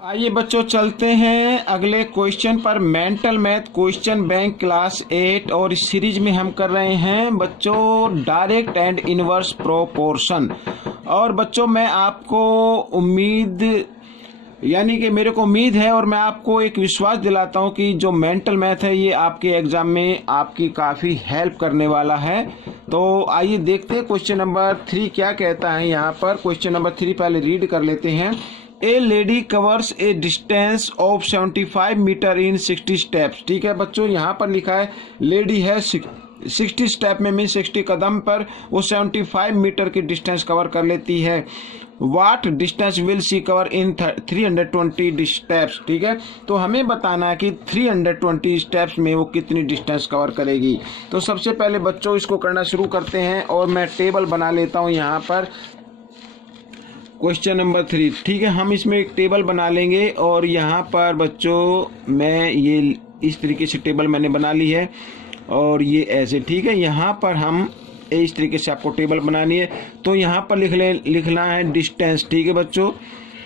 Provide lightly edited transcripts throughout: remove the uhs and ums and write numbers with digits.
आइए बच्चों चलते हैं अगले क्वेश्चन पर। Mental math question bank class 8 और इस सीरीज में हम कर रहे हैं बच्चों डायरेक्ट एंड इनवर्स प्रोपोर्शन। और बच्चों मैं आपको मेरे को उम्मीद है और मैं आपको एक विश्वास दिलाता हूं कि जो मेंटल मैथ है ये आपके एग्जाम में आपकी काफ़ी हेल्प करने वाला है। तो आइए देखते हैं क्वेश्चन नंबर 3 क्या कहता है। यहाँ पर क्वेश्चन नंबर 3 पहले रीड कर लेते हैं। A lady covers a distance of 75 metre in 60 steps. ठीक है बच्चों, यहाँ पर लिखा है लेडी है 60 स्टेप में 60 कदम पर वो 75 मीटर की डिस्टेंस कवर कर लेती है। What distance will she cover in 320 steps. ठीक है, तो हमें बताना है कि 320 स्टेप्स में वो कितनी डिस्टेंस कवर करेगी। तो सबसे पहले बच्चों इसको करना शुरू करते हैं और मैं टेबल बना लेता हूँ यहाँ पर क्वेश्चन नंबर 3। ठीक है, हम इसमें एक टेबल बना लेंगे और यहाँ पर बच्चों मैं ये इस तरीके से टेबल मैंने बना ली है और ये ऐसे। ठीक है, यहाँ पर हम इस तरीके से आपको टेबल बनानी है। तो यहाँ पर लिखना है डिस्टेंस। ठीक है बच्चों,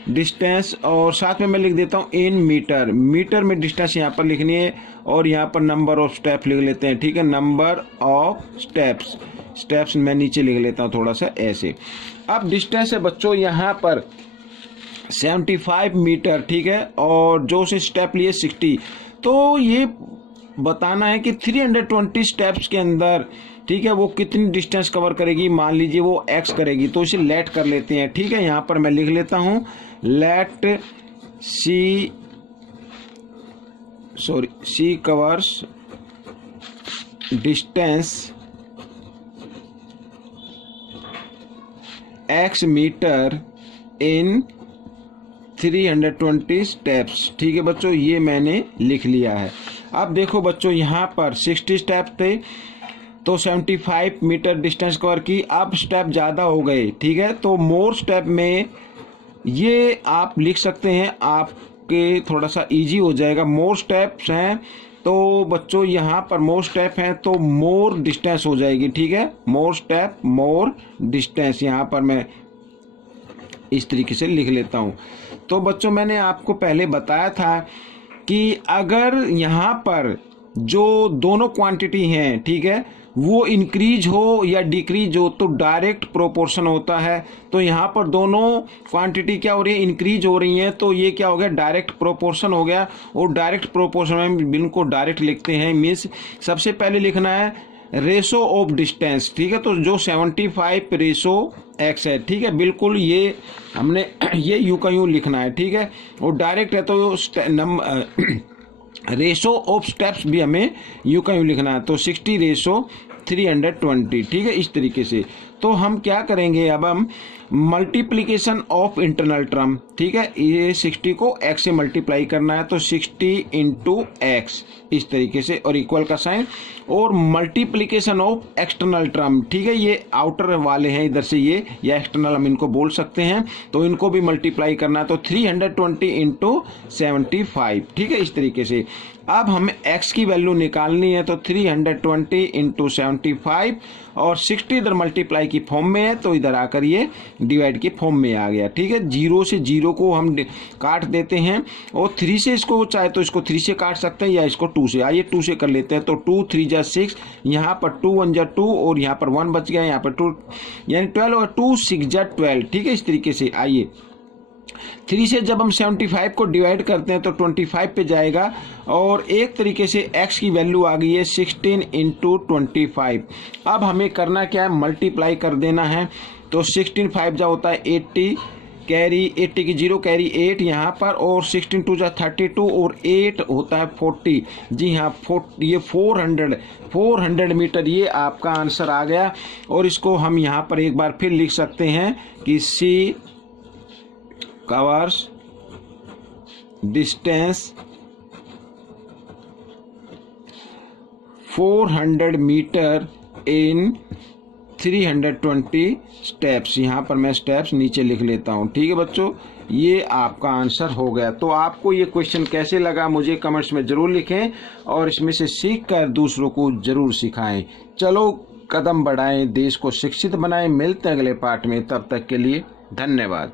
डिस्टेंस और साथ में मैं लिख देता हूँ इन मीटर। मीटर में डिस्टेंस यहाँ पर लिखनी है और यहाँ पर नंबर ऑफ स्टेप्स लिख लेते हैं। ठीक है, नंबर ऑफ स्टेप्स मैं नीचे लिख लेता हूँ थोड़ा सा ऐसे। अब डिस्टेंस है बच्चों यहाँ पर 75 मीटर। ठीक है, और जो से स्टेप लिए 60। तो ये बताना है कि 320 स्टेप्स के अंदर ठीक है वो कितनी डिस्टेंस कवर करेगी। मान लीजिए वो x करेगी तो इसे लेट कर लेते हैं। ठीक है, यहाँ पर मैं लिख लेता हूँ let she covers distance x metre in 320 steps. ठीक है बच्चों, ये मैंने लिख लिया है। अब देखो बच्चों यहाँ पर 60 स्टेप थे तो 75 मीटर डिस्टेंस कवर की। अब स्टेप ज़्यादा हो गए। ठीक है, तो मोर स्टेप में ये आप लिख सकते हैं, आपके थोड़ा सा इजी हो जाएगा। मोर स्टेप्स हैं तो बच्चों यहाँ पर मोर स्टेप हैं तो मोर डिस्टेंस हो जाएगी। ठीक है, मोर स्टेप मोर डिस्टेंस यहाँ पर मैं इस तरीके से लिख लेता हूँ। तो बच्चों मैंने आपको पहले बताया था कि अगर यहाँ पर जो दोनों क्वांटिटी हैं ठीक है वो इंक्रीज हो या डिक्रीज हो तो डायरेक्ट प्रोपोर्शन होता है। तो यहाँ पर दोनों क्वांटिटी क्या हो रही है, इंक्रीज हो रही हैं, तो ये क्या हो गया, डायरेक्ट प्रोपोर्शन हो गया। और डायरेक्ट प्रोपोर्शन में इनको डायरेक्ट लिखते हैं। मीन्स सबसे पहले लिखना है रेशो ऑफ डिस्टेंस। ठीक है, तो जो 75 रेशो x है। ठीक है, बिल्कुल ये हमने ये यू का यूँ लिखना है। ठीक है, और डायरेक्ट है तो रेशो ऑफ स्टेप्स भी हमें यू का यूँ लिखना है। तो 60 रेशो 320। ठीक है, इस तरीके से। तो हम क्या करेंगे, अब हम मल्टीप्लिकेशन ऑफ इंटरनल टर्म। ठीक है, ये 60 को x से मल्टीप्लाई करना है तो 60 इंटू एक्स इस तरीके से और इक्वल का साइन। और मल्टीप्लिकेशन ऑफ एक्सटर्नल टर्म। ठीक है, ये आउटर वाले हैं इधर से ये, या एक्सटर्नल हम इनको बोल सकते हैं, तो इनको भी मल्टीप्लाई करना है तो 320 इंटू 75। ठीक है, इस तरीके से। अब हमें x की वैल्यू निकालनी है तो 320 इंटू 75 और 60 इधर मल्टीप्लाई की फॉर्म में है तो इधर आकर ये डिवाइड की फॉर्म में आ गया। ठीक है, 0 से 0 को हम काट देते हैं और 3 से इसको चाहे तो इसको 3 से काट सकते हैं या इसको 2 से। आइए 2 से कर लेते हैं तो 2 3 जा 6, यहाँ पर 2 1 जा 2 और यहाँ पर 1 बच गया, यहाँ पर 2 यानी 12 और 2 6 जा 12। ठीक है, इस तरीके से। आइए 3 से जब हम 75 को डिवाइड करते हैं तो 25 पे जाएगा और एक तरीके से x की वैल्यू आ गई है 16 इंटू 25। अब हमें करना क्या है, मल्टीप्लाई कर देना है। तो 16 5 जा होता है 80, कैरी 80 की 0 कैरी 8 यहाँ पर, और 16 2 जा 32 और 8 होता है 40। जी हाँ, ये 400 मीटर ये आपका आंसर आ गया। और इसको हम यहाँ पर एक बार फिर लिख सकते हैं कि सी covers distance 400 metre in 320 steps. यहाँ पर मैं स्टेप्स नीचे लिख लेता हूँ। ठीक है बच्चों, ये आपका आंसर हो गया। तो आपको ये क्वेश्चन कैसे लगा मुझे कमेंट्स में ज़रूर लिखें और इसमें से सीख कर दूसरों को ज़रूर सिखाएं। चलो कदम बढ़ाएं, देश को शिक्षित बनाएं। मिलते हैं अगले पार्ट में, तब तक के लिए धन्यवाद।